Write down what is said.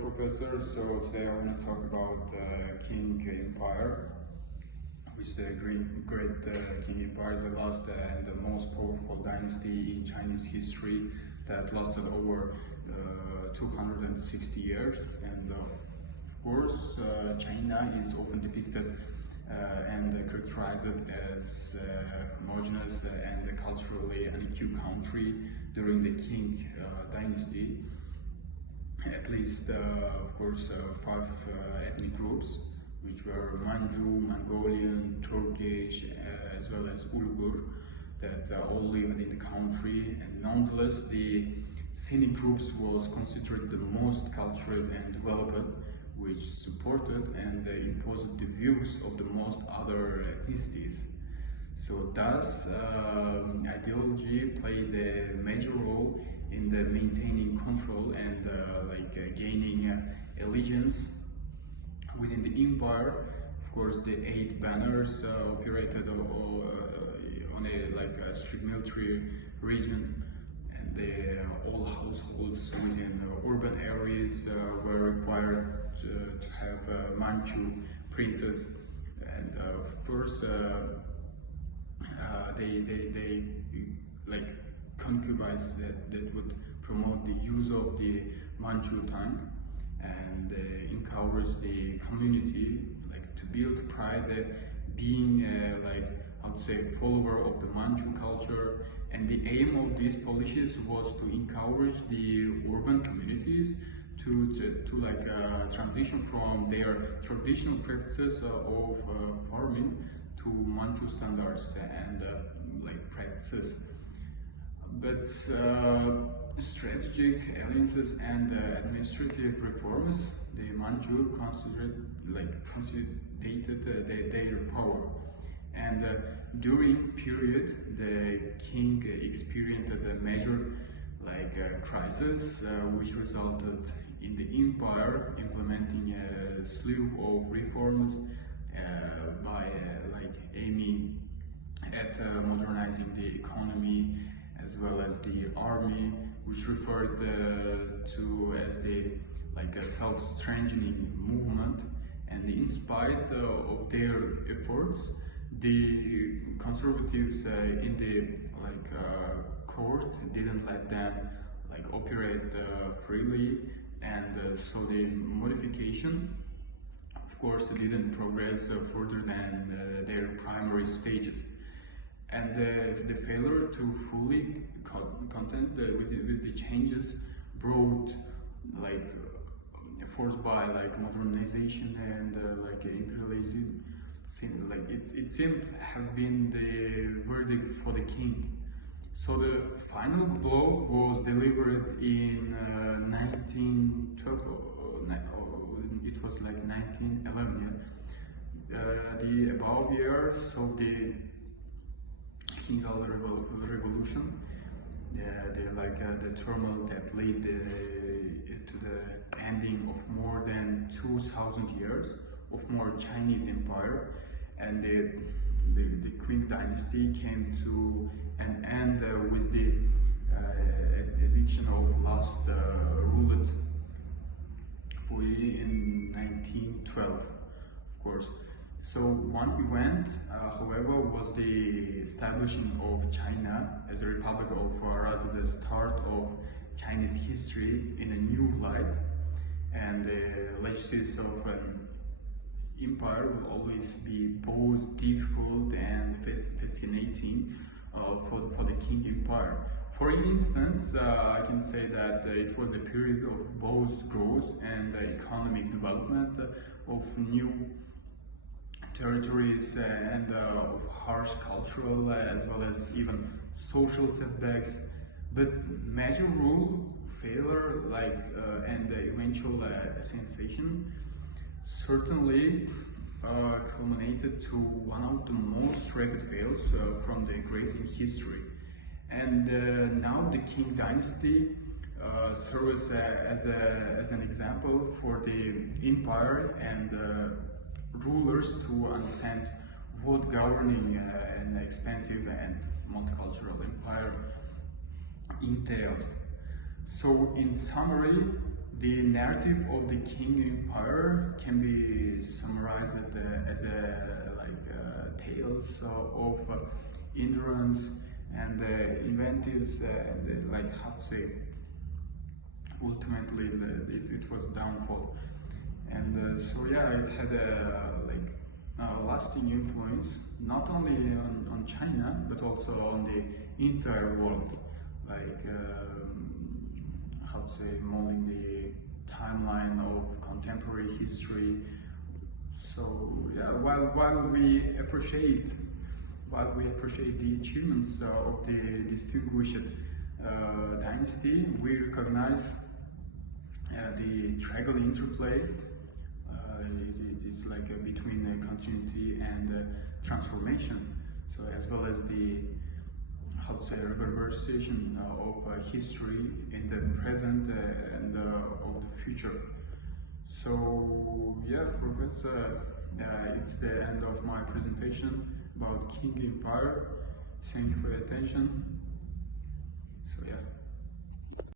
Professor, so today I want to talk about Qinq Empire, which is the great Qing Empire, the last and the most powerful dynasty in Chinese history that lasted over 260 years. And of course, China is often depicted and characterized as homogeneous and culturally unequal country during the Qing dynasty. At least, of course, five ethnic groups, which were Manchu, Mongolian, Turkish, as well as Uyghur, that all lived in the country. And nonetheless, the Sinic groups was considered the most cultural and developed, which supported and imposed the views of the most other ethnicities. So thus, ideology played a major role in the maintaining control and gaining allegiance within the empire. Of course, the 8 banners operated on a strict military region, and all households within urban areas were required to have Manchu princes, and of course they concubines that would promote the use of the Manchu tongue and encourage the community to build pride, being I would say follower of the Manchu culture. And the aim of these policies was to encourage the urban communities to transition from their traditional practices of farming to Manchu standards and practices. But strategic alliances and administrative reforms, the Manchu consolidated their power. And during period, the king experienced a major crisis, which resulted in the empire implementing a slew of reforms by aiming at modernizing the economy as well as the army, which referred to as the self-strengthening movement. And in spite of their efforts, the conservatives in the court didn't let them operate freely, and so the modification, of course, didn't progress further than their primary stages. And the failure to fully content with the changes brought forced by modernization and imperialism, it seemed to have been the verdict for the king. So the final blow was delivered in 1912, it was 1911. The above year saw the Qinq revolution, the turmoil that led to the ending of more than 2,000 years of more Chinese empire, and the Qinq dynasty came to an end with the eviction of last ruled Puyi in 1912, of course. So one event, however, was the establishment of China as a republic, of rather the start of Chinese history in a new light. And the legacies of an empire will always be both difficult and fascinating for the Qing Empire. For instance, I can say that it was a period of both growth and economic development of new territories and of harsh cultural as well as even social setbacks, but major rule failure and eventual sensation certainly culminated to one of the most rapid fails from the recent history. And now the Qing dynasty serves as an example for the empire and rulers to understand what governing an expansive and multicultural empire entails. So in summary, The narrative of the Qing Empire can be summarized as tales of endurance and inventives and how to say, ultimately it was downfall. And so yeah, it had a lasting influence not only on China but also on the entire world, how to say, molding the timeline of contemporary history. So yeah, while we appreciate the achievements of the distinguished dynasty, we recognize the tragic interplay. It's between continuity and transformation. So as well as the, how to say, reverberation of history in the present and of the future. So yeah, Professor, it's the end of my presentation about Qinq Empire. Thank you for your attention. So yeah.